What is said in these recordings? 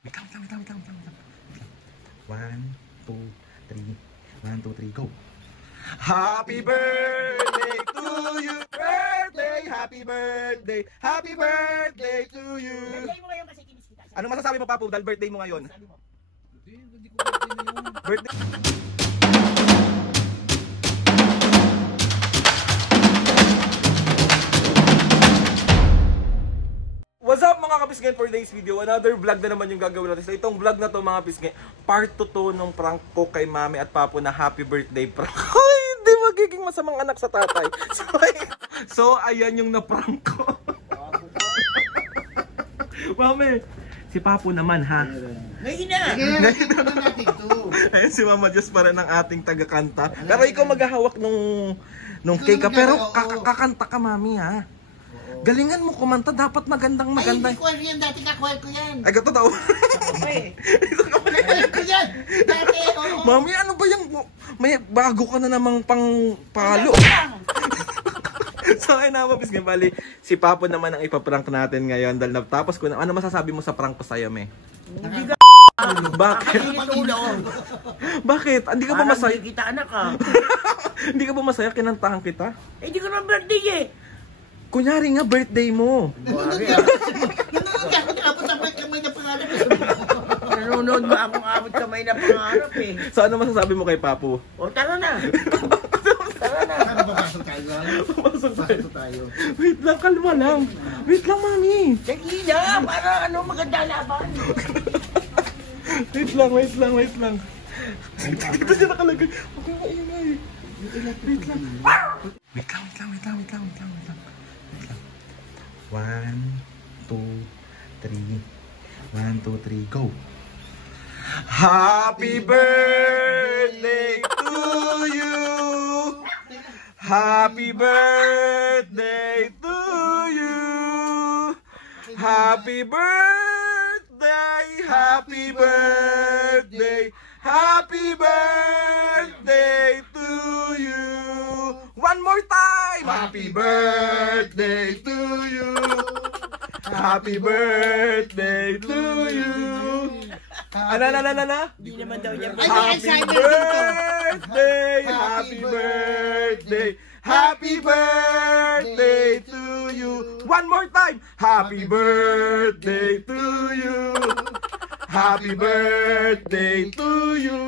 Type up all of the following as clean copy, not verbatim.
Wait lang. 1, 2, 3. 1, 2, 3, go. Happy birthday to you. Happy birthday to you. Birthday mo ngayon kasi kinis kita. Ano masasabi mo, Papu, dahil birthday mo ngayon? Hindi ko birthday ngayon. Birthday. What's up mga kapisngin, for today's video? Another vlog na naman yung gagawin natin. So itong vlog na to mga kapisngin, part 2 to nung prank ko kay Mami at Papu na happy birthday prank. Ay, hindi magiging masamang anak sa tatay. So ayan yung na-prank ko. Mami, si Papu naman ha. Ngayon na! Ayun si Mama Diyos para ng ating taga-kanta. Pero ikaw maghahawak nung cake ka. Pero kakanta ka, Mami ha. Galingan mo kumanta, dapat magandang. Ay, hindi ko yan, dati kakwal ko yan. Ay, gato daw. Okay. Kakwal ko yan, dati, oo. Mami, ano ba yung, may bago ka na namang pang palo. So, ay naman, pisngin, bali, si Papu naman ang ipaprank natin ngayon. Dahil natapos ko na, ano masasabi mo sa prank ko sa'yo, me? Bakit? Bakit? Hindi ka ba masaya? Parang hindi kita anak ha. Hindi ka ba masaya? Kinantahan kita? Eh, di ko naman birthday eh. Kunyari nga, birthday mo. Nanonood abot kamay na pangarap eh. Nanonood mo akong abot kamay na pangarap eh. So, ano masasabi mo kay Papu? O, tara na. Tara na. Ano papasok tayo? Pasok Pasok tayo. Wait lang, kalma lang. Wait lang, Mami. Sige na, para ano maganda laban. Wait lang. Dito siya nakalagay. Huwag kang maingay. Wait lang. 1, 2, 3. 1, 2, 3, go. Happy birthday to you. Happy birthday to you. Happy birthday. Happy birthday. Happy birthday to you. One more time. Happy birthday to you. Happy birthday to you. Ano? Hindi naman daw niya Happy birthday. Happy birthday. Happy birthday to you. One more time. Happy birthday to you. Happy birthday to you.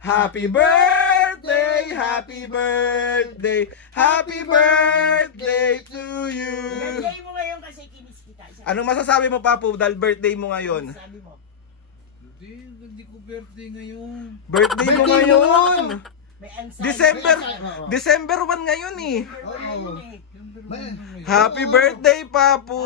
Happy birthday, happy birthday, happy birthday to you. Birthday mo ngayon kasi kinis kita. Anong masasabi mo, Papu, dahil birthday mo ngayon? Sabi mo. Hindi ko birthday ngayon. Birthday mo ngayon! May anxiety. December 1 ngayon eh. Oo. Happy birthday, Papu!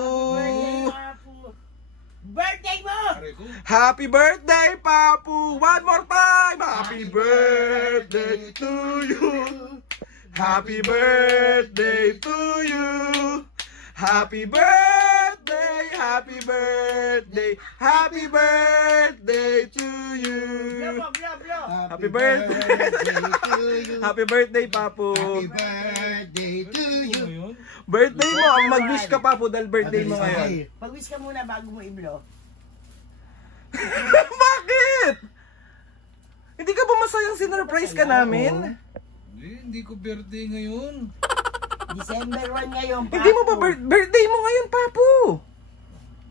Birthday mo! Happy birthday, Papu! One more time! Happy birthday to you! Happy birthday to you! Happy birthday! Happy birthday! Happy birthday to you! Happy birthday to you. Happy birthday, Papu! Happy birthday to you. Birthday mo! Ang mag-wish ka, Papu, dahil birthday mo ngayon. Mag-wish ka muna bago mo i-blow. Bakit? Hindi ka ba masayang sinurprise ka namin? Hindi ko birthday ngayon. December 1 ngayon, Papu. Hindi mo ba birthday mo ngayon, Papu?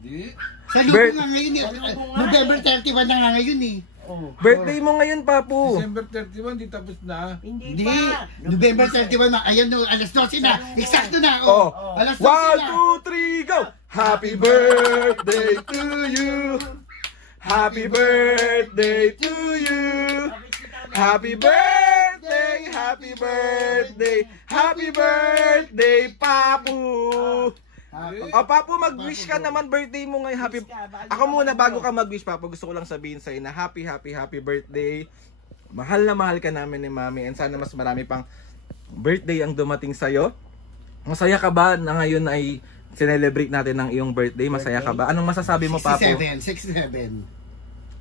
Hindi. Sa lubo nga ngayon eh. November 31 na nga ngayon eh. Oh. Birthday mo ngayon, Papu. December 31, di tapos na. Hindi Hindi. pa. November 31 na. Ayan no, alas 12 na. Eksakto na. Oh. Alas 12 1, na. 2, 3, go! Happy birthday to you! Happy birthday to you! Happy birthday! Happy birthday! Happy birthday, Papu! O, Papu, mag-wish ka naman, birthday mo ngayon. Happy... Ako muna, bago ka mag-wish, Papu, gusto ko lang sabihin sa'yo na happy birthday. Mahal na mahal ka namin ni Mami, and sana mas marami pang birthday ang dumating sa'yo. Masaya ka ba na ngayon ay celebrate natin ng iyong birthday? Masaya ka ba? Anong masasabi mo, Papu? 67. 7?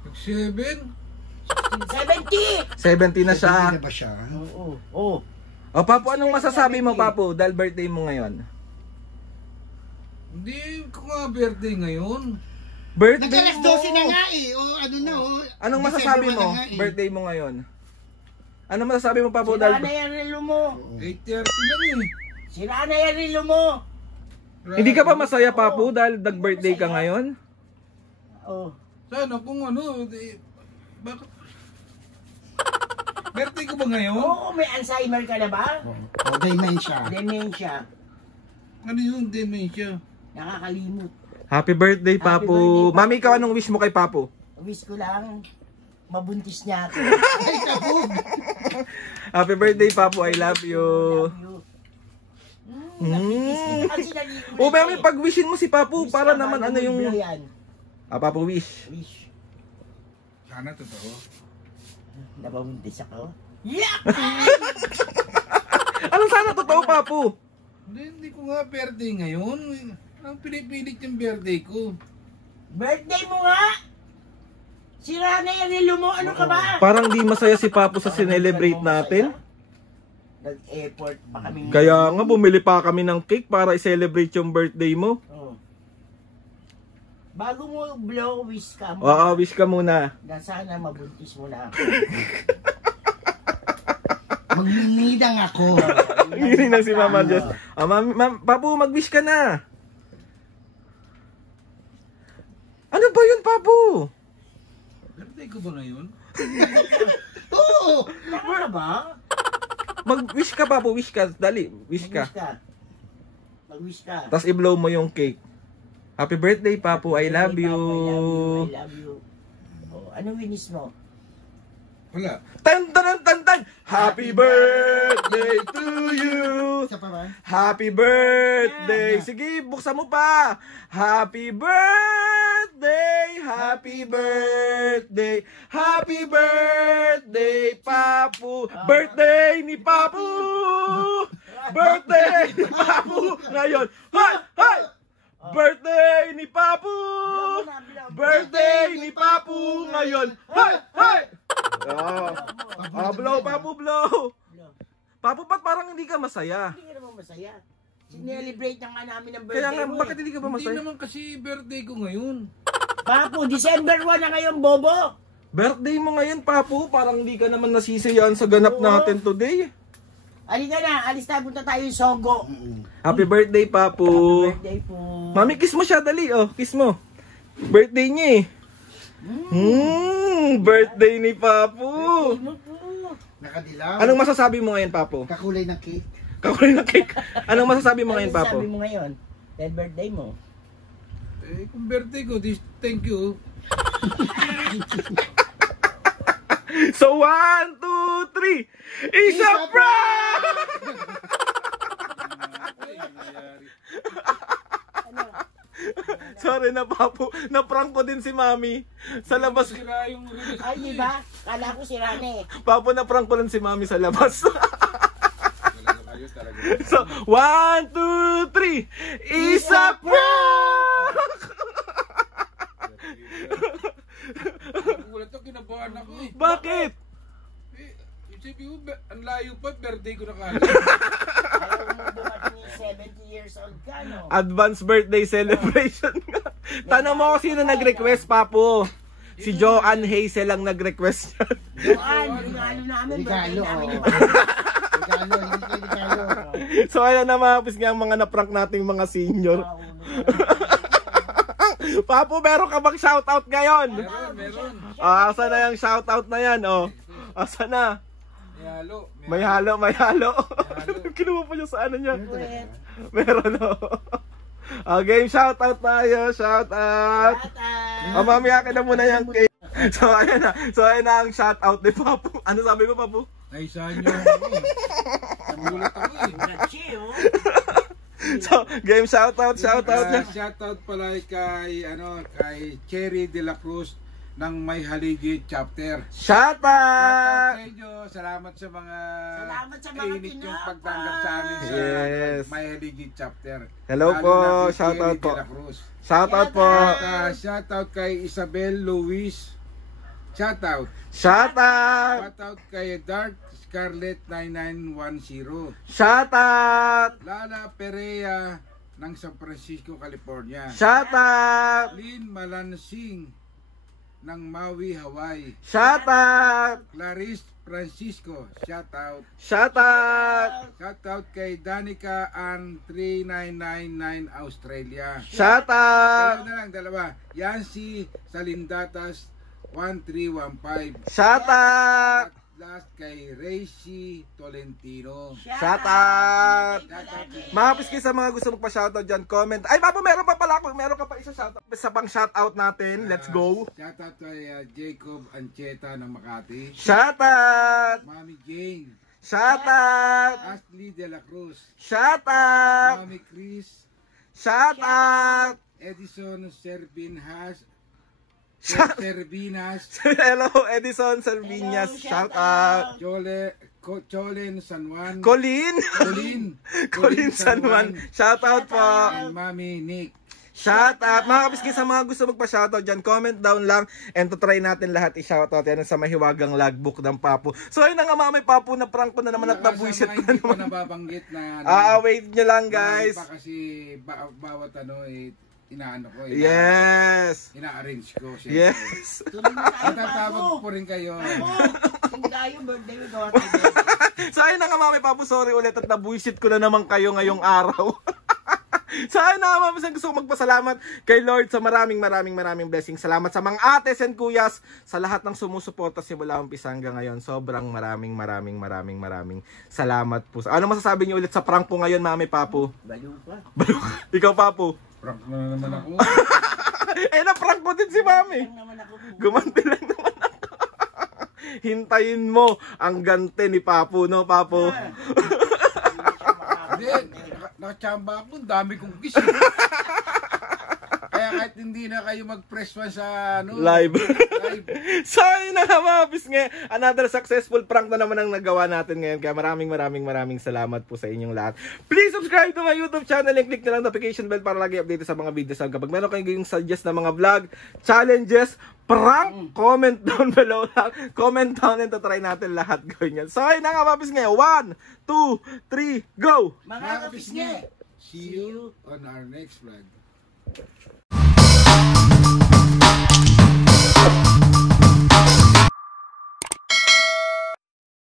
70! 70 na siya. 70 na ba siya? Oo. O, Papu, anong masasabi mo, Papu, dahil birthday mo ngayon? Hindi ko nga birthday ngayon. Birthday Nagkalas mo! 12 na Anong masasabi December mo? wala nga eh. Birthday mo ngayon. Anong masasabi mo, Papo? Sira na yan relo mo. 8:30 lang eh. Sira na yan relo mo. Hindi ka ba masaya, Papo, dahil nag-birthday ka ngayon? Oh. Sana kung ano, bakit? Birthday ko ba ngayon? Oo, may Alzheimer ka na ba? O, dementia. Dementia. Ano yung dementia? Nakakalimot. Happy birthday, Happy Papo. birthday, Mami, ikaw anong wish mo kay Papo? Wish ko lang, mabuntis niya ako. Ay, kabog! Happy birthday, Papo. I love you. Love you. Nakikis kita kasi naligo O, na Mami, siya eh. pag-wishin mo si Papo, Wish para ka, naman bago ano mo yung... i-blow yan. Papo, wish. Wish. Sana totoo. Nababuntis ako. Yeah! Anong sana totoo, Papo? Hindi ko nga birthday ngayon. Ang pinipilit yung birthday ko. Birthday mo nga! Sira na yan relo mo. Ano ka ba? Parang di masaya si Papo sa sinelebrate natin. Nag-effort pa kami. Kaya nga, bumili pa kami ng cake para i-celebrate yung birthday mo. Oh. Bago mo blow, wish ka mo. Oo, wish ka muna. Na sana mabuntis mo na ako. Magninidang ako. Hindi na si Mama Jess. Papo, mag-wish ka na. Ano ba yun, Papo? Birthday ko ba ngayon? Oo! Tama ka ba? Mag-wish ka, Papo. Wish ka. Dali, wish ka. Mag-wish ka. Tapos i-blow mo yung cake. Happy birthday, Papo. I love you. I love you. Oh, anong winis mo? Wala. Tan tan tan tan. Happy birthday to you. Isa pa ba? Happy birthday. Sige, buksan mo pa. Happy birthday. Happy birthday. Happy birthday, Papu. Birthday ni Papu. Birthday ni Papu. Ngayon. Hay, hay. Birthday ni Papu. Birthday ni Papu ngayon. Hay, hay. Blow, Papu, blow. Papu, ba't parang hindi ka masaya? Hindi ka naman masaya. Sinelebrate na nga namin ang Kaya birthday nga, mo. bakit hindi ka ba Hindi masaya? naman kasi birthday ko ngayon. Papu, December 1 na ngayon, bobo. Birthday mo ngayon, Papu. Parang hindi ka naman nasisiyahan sa ganap natin today. Halika na, alis tayo, punta tayo yung Sogo. Happy birthday, Papu. Happy birthday po. Mami, kiss mo siya, dali. Oh, kiss mo. Birthday niya eh. Birthday ni Papu. Ano po? Nakadilaw. Anong masasabi mo ngayon, Papu? Kakulay ng cake. Kakulay ng cake. Anong masasabi mo ngayon, Ano Papu? sabi mo ngayon? Dahil birthday mo. Eh, kung birthday ko, thank you. So, 1, 2, 3. Isa prank! Sorry na, Papu. Na-prank ko din si Mami. Sa labas. Sira yung release. Ay, di ba? Kala ko si Rane. Papu, na-prank ko rin si Mami sa labas. Talaga kayo, talaga. So, 1, 2, 3. Isa prank! Wala to, kinabahan ako eh. Bakit? Eh, isipin mo, ang layo pa, birthday ko na kagad. Ayaw mo dumating 70 years old ka, no? Advance birthday celebration. Tanong mo kung sino nag-request, Papu. Si Joanne Hazel lang nag-request yan. Joan, regalo namin. Regalo, Birthday namin oh. yung Regalo, hindi kayo regalo. So ayan na mga kapis nga ang mga na-prank nating mga senior. Papu, meron ka bang shoutout ngayon? Meron. Asa na yung shoutout na yan, oh? Asa na? May halo. May halo. Kinuha pa niya sa ano niya. Meron, oh. Game shoutout tayo, shoutout. Mami, akin na muna yung cake. So ayan na ang shoutout ni Papu. Ano sabi mo, Papu? Naisahan nyo ako eh. Nagulat ako eh. So, game shoutout niya. Shoutout pala kay Cherry De La Cruz ng May Haligi Chapter. Shoutout! Shoutout sa inyo. Salamat sa mga init yung tinapay. pagtanggap sa amin sa Yes. May Haligi Chapter. Hello Lalo po, na kay shoutout Cherry po. De La Cruz. Shoutout po. At shoutout kay Isabel Luis. Shoutout. Shoutout! Shoutout kay Dark Scarlet 9910. Shoutout! Lala Perea ng San Francisco, California. Shoutout! Lynn Malansing ng Maui, Hawaii. Shout out! Clarice Francisco, shout out. Shout out! Shout out kay Danica ang 3999 Australia. Shout out! Dalawa. Yancy Salindatas 1315. Shout out! At last kay Reishi Tolentino. Shout out! Mga piski sa mga gusto magpa-shoutout dyan, comment. Ay, Papo, meron pa pala ako. Meron ka pa isa shoutout. Isa pang shoutout natin. Let's go. Shout out kay Jacob Ancheta ng Makati. Shout out! Mami Jane. Shout out! Ashley De La Cruz. Shout out! Mami Chris. Shout out! Edison Serbinas. Hello, Edison Salvinas. Shout out. Cholen San Juan. Colin San Juan. Shout out po. And Mami Nick. Shout out. Mga kapiski sa mga gusto magpa-shoutout dyan, comment down lang and to try natin lahat i-shoutout yan sa mahiwagang logbook ng Papo. So ayun na nga mga may Papo na prank ko na naman at nabuisit ko na Hindi ko naman. nababanggit na Wait nyo lang guys. Pa kasi bawat inaano ko. Yes. Ina-arrange ko. Yes. Tatawag po rin kayo. Tayo birthday mo gawa tayo. So ayun na nga mga may Papo, sorry ulit at nabuisit ko na naman kayo ngayong araw. So ayun na nga mga gusto ko magpasalamat kay Lord sa maraming blessings. Salamat sa mga ates and kuyas, sa lahat ng sumusuporta simula umpisa hanggang ngayon. Sobrang maraming salamat po. Ano masasabi niyo ulit sa prank po ngayon mga may Papo? Baliw ka. Ikaw Papo. Prank na naman ako. Na-prank ko din si Mami. Gumanti lang naman ako. Hintayin mo ang gante ni Papo, no Papo? Hindi, nakachamba ako. Ang dami kong kiss. Kaya kahit hindi na kayo mag-press one sa live. So yun na nga mga pisnge, another successful prank na naman ang nagawa natin ngayon. Kaya maraming salamat po sa inyong lahat. Please subscribe to my YouTube channel and click na lang notification bell para lagi update sa mga videos. Kapag meron kayong suggest na mga vlog, challenges, prank, comment down below lang. Comment down and try natin lahat gawin yan. So yun na nga mga pisnge, 1, 2, 3, go! Mga kapisnge, see you on our next vlog.